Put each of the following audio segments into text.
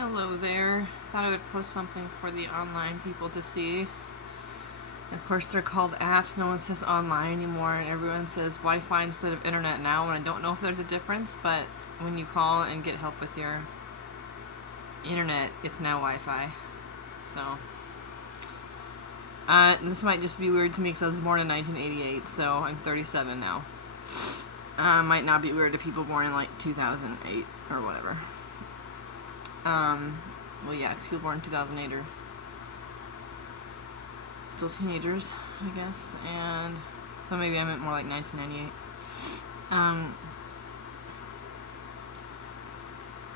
Hello there. Thought I would post something for the online people to see. Of course, they're called apps. No one says online anymore, and everyone says Wi-Fi instead of internet now. And I don't know if there's a difference, but when you call and get help with your internet, it's now Wi-Fi. So, this might just be weird to me because I was born in 1988, so I'm 37 now. Might not be weird to people born in like 2008 or whatever. Well, yeah, people born in 2008 are still teenagers, I guess, and so maybe I meant more like 1998.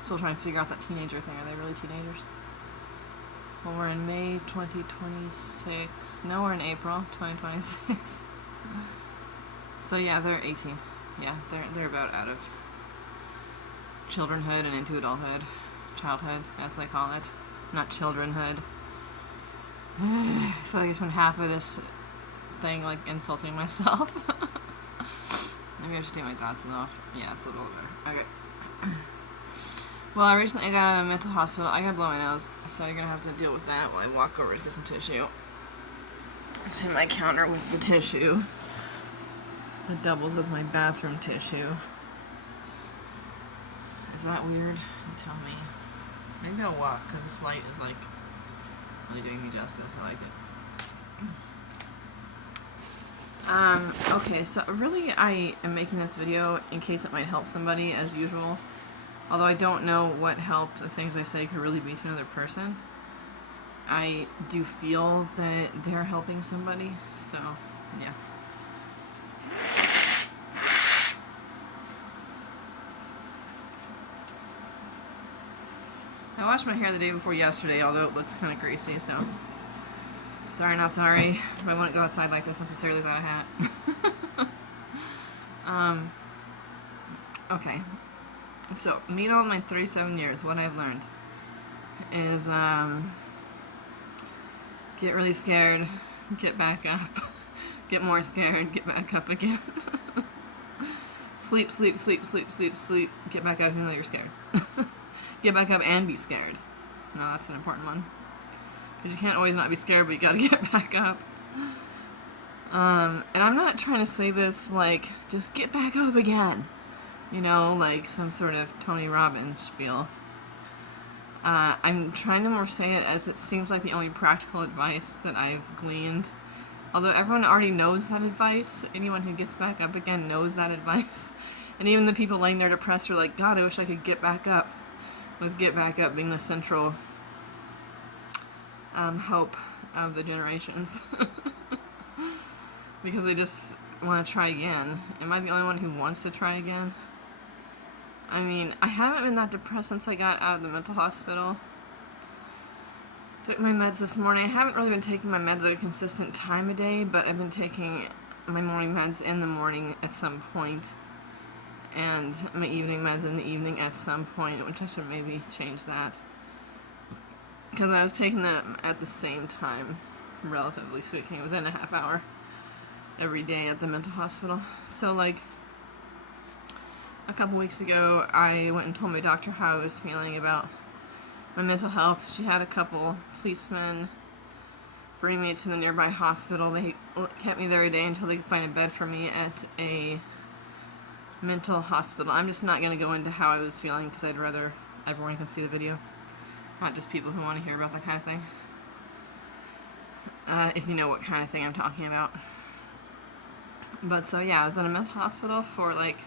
Still trying to figure out that teenager thing. Are they really teenagers? Well, we're in May 2026. No, we're in April 2026. So yeah, they're 18. Yeah, they're about out of childrenhood and into adulthood. Childhood, as they call it. Not childrenhood. I feel like I spent half of this thing like insulting myself. Maybe I should take my glasses off. Yeah, it's a little better. Okay. Well, I recently got out of a mental hospital. I got to blow my nose, so you're gonna have to deal with that while I walk over to get some tissue. It's in my counter with the tissue. It doubles as my bathroom tissue. Is that weird? Tell me. Maybe I'll walk, because this light is, like, really doing me justice. I like it. Okay, so really I am making this video in case it might help somebody, as usual. Although I don't know what help the things I say could really be to another person. I do feel that they're helping somebody, so, yeah. I washed my hair the day before yesterday, although it looks kind of greasy, so sorry, not sorry. I wouldn't go outside like this necessarily without a hat. Okay. So, me all my 37 years, what I've learned is, get really scared, get back up, get more scared, get back up again. Sleep, sleep, sleep, sleep, sleep, sleep, get back up even though you're scared. Get back up and be scared. No, that's an important one. Because you can't always not be scared, but you gotta get back up. And I'm not trying to say this like, just get back up again. You know, like some sort of Tony Robbins spiel. I'm trying to more say it as it seems like the only practical advice that I've gleaned. Although everyone already knows that advice. Anyone who gets back up again knows that advice. And even the people laying there depressed are like, God, I wish I could get back up. With get back up being the central hope of the generations. Because they just want to try again. Am I the only one who wants to try again? I mean, I haven't been that depressed since I got out of the mental hospital. Took my meds this morning. I haven't really been taking my meds at a consistent time of day, but I've been taking my morning meds in the morning at some point. And my evening meds in the evening at some point, which I should maybe change that. Because I was taking them at the same time, relatively speaking, within a half hour every day at the mental hospital. So, like, a couple weeks ago, I went and told my doctor how I was feeling about my mental health. She had a couple policemen bring me to the nearby hospital. They kept me there a day until they could find a bed for me at a mental hospital. I'm just not going to go into how I was feeling because I'd rather everyone can see the video, not just people who want to hear about that kind of thing. If you know what kind of thing I'm talking about. But so yeah, I was in a mental hospital for like,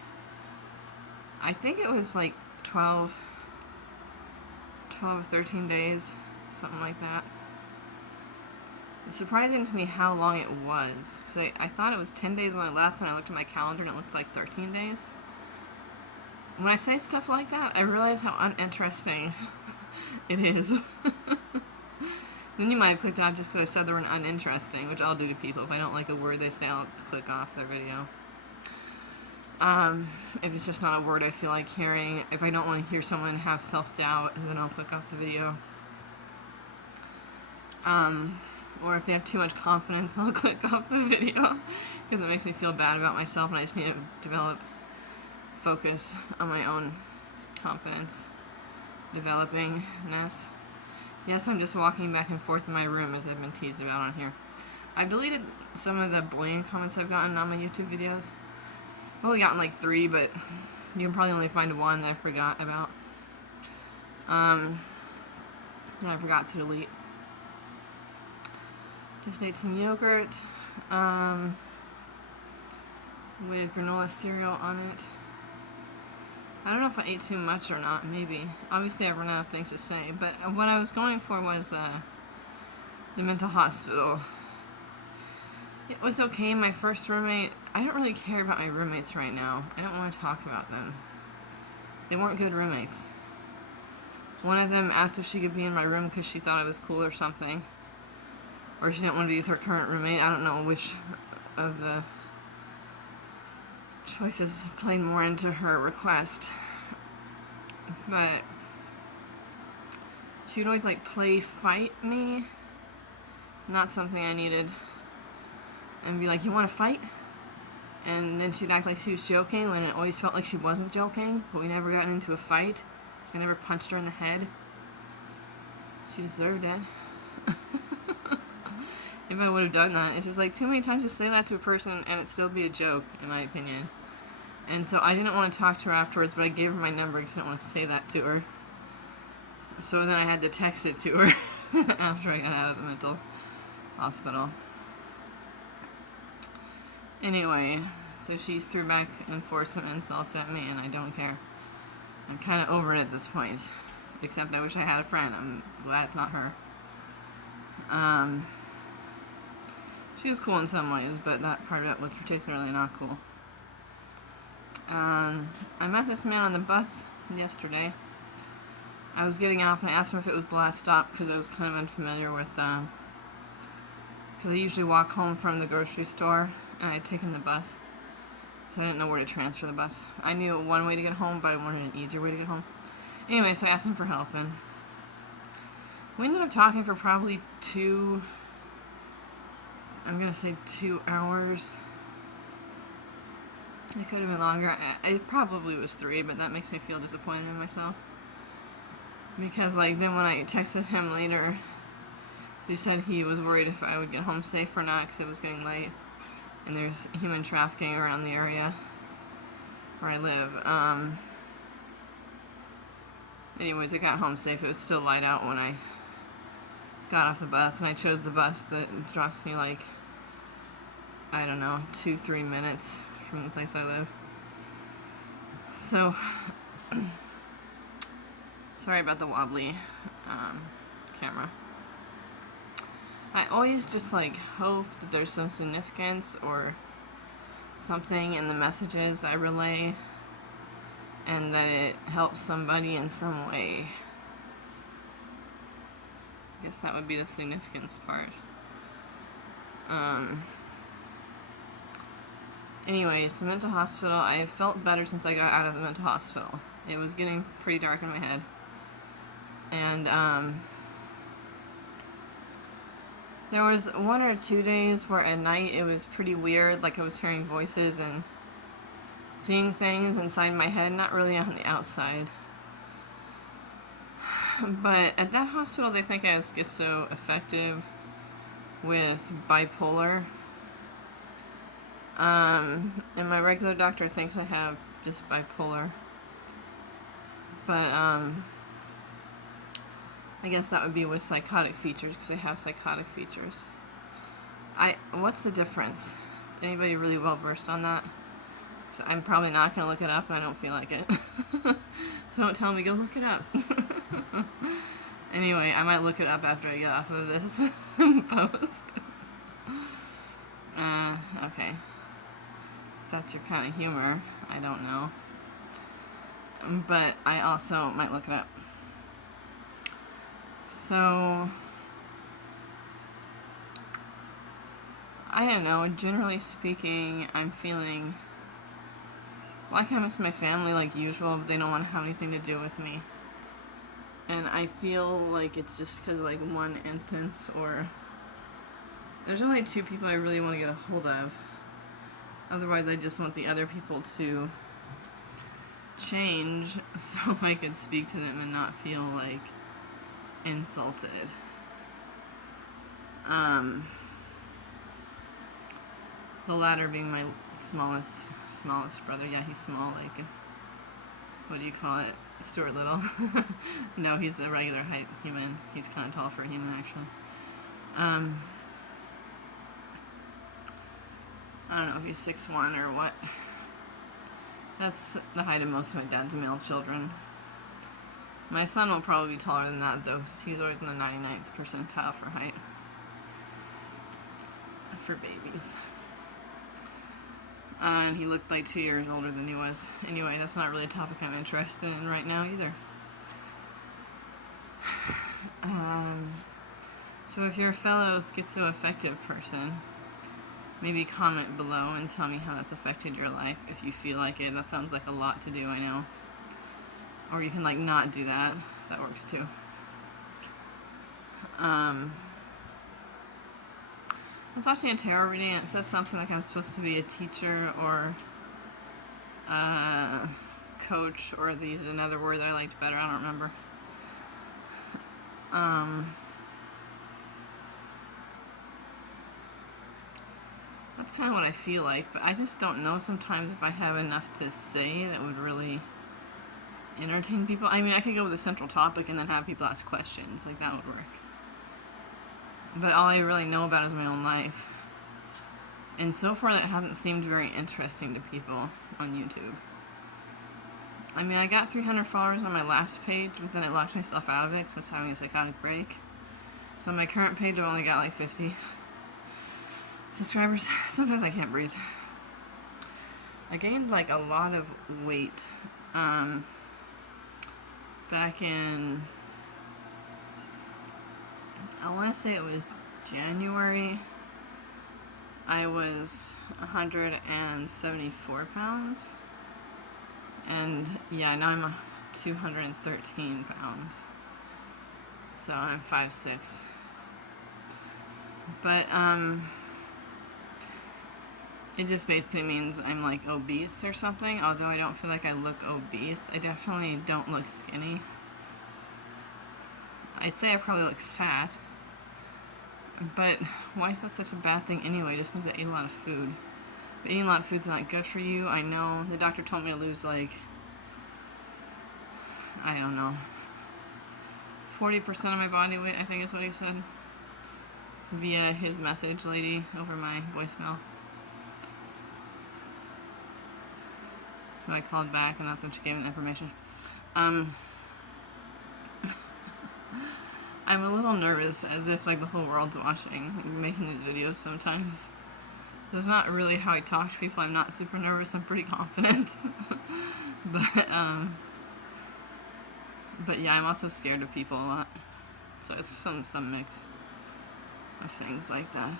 I think it was like 12 or 13 days, something like that. It's surprising to me how long it was, because I thought it was 10 days when I left, and I looked at my calendar and it looked like 13 days. When I say stuff like that, I realize how uninteresting it is. Then you might have clicked off just because I said they were uninteresting, which I'll do to people. If I don't like a word they say, I'll click off their video. If it's just not a word I feel like hearing, if I don't want to hear someone have self-doubt, then I'll click off the video. Or if they have too much confidence, I'll click off the video, because it makes me feel bad about myself, and I just need to develop focus on my own confidence. developingness. Yes, I'm just walking back and forth in my room as I've been teased about on here. I've deleted some of the bullying comments I've gotten on my YouTube videos. I've only gotten like 3, but you can probably only find 1 that I forgot about. That I forgot to delete. Just ate some yogurt with granola cereal on it. I don't know if I ate too much or not, maybe. Obviously I ran out of things to say, but what I was going for was the mental hospital. It was okay. My first roommate, I don't really care about my roommates right now. I don't want to talk about them. They weren't good roommates. One of them asked if she could be in my room because she thought I was cool or something. Or she didn't want to be with her current roommate. I don't know which of the choices played more into her request. But she would always like play fight me. Not something I needed. And be like, you want to fight? And then she'd act like she was joking when it always felt like she wasn't joking. But we never got into a fight. I never punched her in the head. She deserved it. If I would have done that. It's just like too many times to say that to a person and it still be a joke, in my opinion. And so I didn't want to talk to her afterwards, but I gave her my number because I didn't want to say that to her. So then I had to text it to her after I got out of the mental hospital. Anyway, so she threw back and forth some insults at me, and I don't care. I'm kind of over it at this point. Except I wish I had a friend. I'm glad it's not her. She was cool in some ways, but that part of it was particularly not cool. I met this man on the bus yesterday. I was getting off and I asked him if it was the last stop because I was kind of unfamiliar with, because I usually walk home from the grocery store and I'd taken the bus. So I didn't know where to transfer the bus. I knew one way to get home, but I wanted an easier way to get home. Anyway, so I asked him for help, and we ended up talking for probably 2 hours. It could have been longer. It probably was 3, but that makes me feel disappointed in myself. Because, like, then when I texted him later, he said he was worried if I would get home safe or not because it was getting late. And there's human trafficking around the area where I live. Anyways, I got home safe. It was still light out when I got off the bus, and I chose the bus that drops me like, I don't know, 2-3 minutes from the place I live. So, sorry about the wobbly camera. I always just like hope that there's some significance or something in the messages I relay and that it helps somebody in some way. I guess that would be the significance part. Anyways, the mental hospital, I felt better since I got out of the mental hospital. It was getting pretty dark in my head. And, there was 1 or 2 days where at night it was pretty weird, like I was hearing voices and seeing things inside my head, not really on the outside. But at that hospital they think I have schizoaffective with bipolar. And my regular doctor thinks I have just bipolar. But, I guess that would be with psychotic features, because I have psychotic features. What's the difference? Anybody really well versed on that? So I'm probably not going to look it up, and I don't feel like it. So don't tell me, go look it up. Anyway, I might look it up after I get off of this post. Okay. If that's your kind of humor, I don't know. But I also might look it up. So, I don't know, generally speaking, I'm feeling like I miss my family like usual, but they don't want to have anything to do with me. And I feel like it's just because of like one instance, or there's only 2 people I really want to get a hold of. Otherwise, I just want the other people to change so I could speak to them and not feel like insulted. The latter being my smallest brother. Yeah, he's small, like, what do you call it? Stuart Little. No, he's a regular height human. He's kind of tall for a human, actually. I don't know if he's 6'1" or what. That's the height of most of my dad's male children. My son will probably be taller than that, though. He's always in the 99th percentile for height. For babies. And he looked like 2 years older than he was. Anyway, that's not really a topic I'm interested in right now either. So if you're a fellow schizoaffective person, maybe comment below and tell me how that's affected your life if you feel like it. That sounds like a lot to do, I know. Or you can like not do that. That works too. I was watching a tarot reading and it said something like I'm supposed to be a teacher or a coach, or these another word that I liked better, I don't remember. That's kind of what I feel like, but I just don't know sometimes if I have enough to say that would really entertain people. I mean, I could go with a central topic and then have people ask questions, like that would work. But all I really know about is my own life. And so far that hasn't seemed very interesting to people on YouTube. I mean, I got 300 followers on my last page, but then I locked myself out of it because I was having a psychotic break. So on my current page I've only got like 50 subscribers. Sometimes I can't breathe. I gained like a lot of weight back in, I want to say it was January. I was 174 pounds. And yeah, now I'm 213 pounds. So I'm 5'6". But it just basically means I'm like obese or something, although I don't feel like I look obese. I definitely don't look skinny. I'd say I probably look fat. But why is that such a bad thing anyway? It just means I ate a lot of food. But eating a lot of food's not good for you, I know. The doctor told me to lose like, I don't know, 40% of my body weight, I think is what he said. Via his message lady over my voicemail. Who I called back and that's when she gave me the information. I'm a little nervous, as if like the whole world's watching, making these videos sometimes. That's not really how I talk to people. I'm not super nervous, I'm pretty confident. But yeah, I'm also scared of people a lot. So it's some mix of things like that.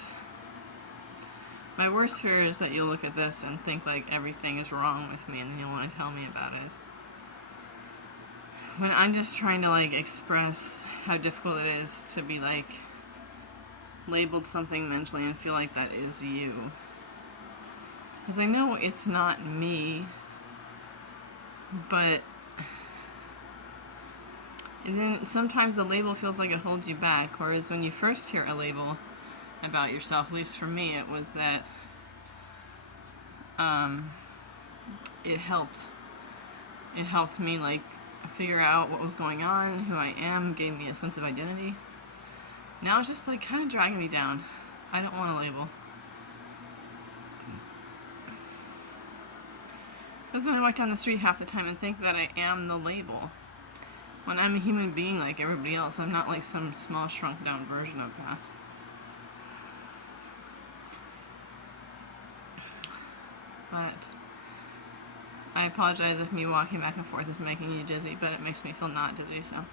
My worst fear is that you'll look at this and think like everything is wrong with me and then you'll want to tell me about it. When I'm just trying to like express how difficult it is to be like labeled something mentally and feel like that is you. Because I know it's not me, but and then sometimes the label feels like it holds you back, whereas when you first hear a label about yourself, at least for me, it was that it helped me like figure out what was going on, who I am, gave me a sense of identity. Now it's just like kind of dragging me down. I don't want a label. Because then I walk down the street half the time and think that I am the label. When I'm a human being like everybody else, I'm not like some small shrunk down version of that. But I apologize if me walking back and forth is making you dizzy, but it makes me feel not dizzy, so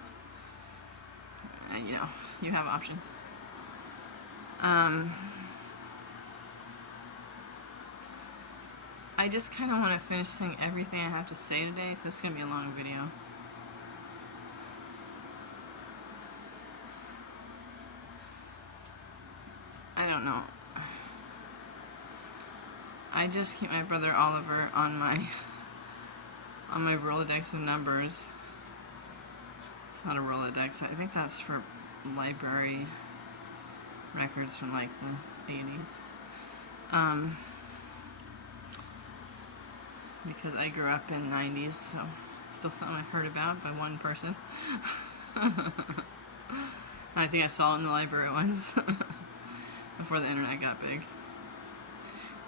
you know, you have options. I just kind of want to finish saying everything I have to say today, so it's going to be a long video. I don't know. I just keep my brother Oliver on on my Rolodex of numbers. It's not a Rolodex. I think that's for library records from like the 80s. Because I grew up in 90s, so it's still something I've heard about by one person. I think I saw it in the library once before the internet got big.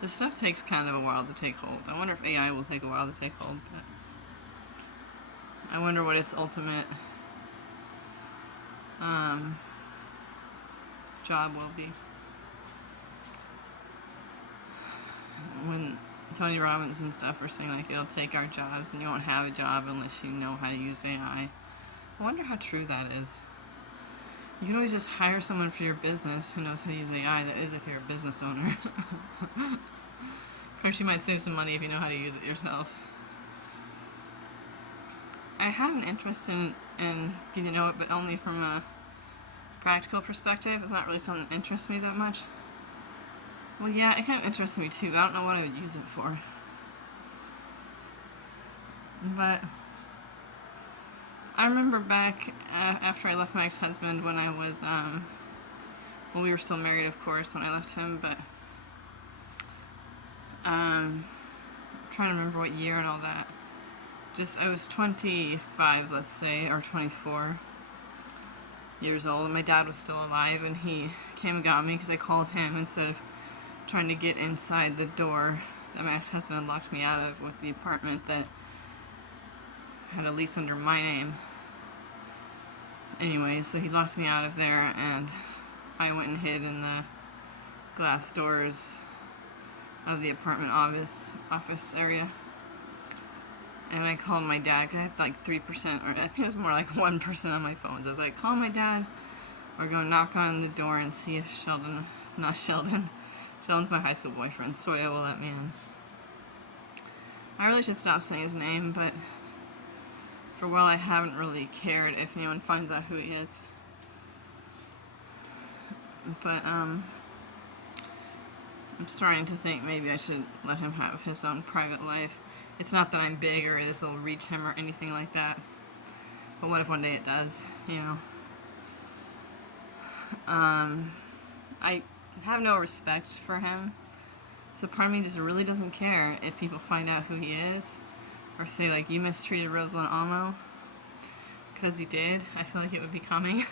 This stuff takes kind of a while to take hold. I wonder if AI will take a while to take hold, but I wonder what its ultimate job will be. When Tony Robbins and stuff are saying like it'll take our jobs and you won't have a job unless you know how to use AI. I wonder how true that is. You can always just hire someone for your business who knows how to use AI, that is if you're a business owner. Of course you might save some money if you know how to use it yourself. I have an interest in getting to know it, but only from a practical perspective. It's not really something that interests me that much. Well, yeah, it kind of interests me too. I don't know what I would use it for. But I remember back after I left my ex-husband when I was, well, we were still married, of course, when I left him, but I'm trying to remember what year and all that. I was 25, let's say, or 24 years old, and my dad was still alive, and he came and got me because I called him instead of trying to get inside the door that my ex-husband locked me out of with the apartment that had a lease under my name. Anyway, so he locked me out of there, and I went and hid in the glass doors of the apartment office area. And I called my dad, because I had like 3%, or I think it was more like 1% on my phone. So I was like, call my dad, or go knock on the door and see if Sheldon's my high school boyfriend, Soya will let me in. I really should stop saying his name, but for a while I haven't really cared if anyone finds out who he is. But, I'm starting to think maybe I should let him have his own private life. It's not that I'm big or this will reach him or anything like that. But what if one day it does, you know? I have no respect for him. So part of me just really doesn't care if people find out who he is. Or say, like, you mistreated Rosalind Amo. Because he did. I feel like it would be coming.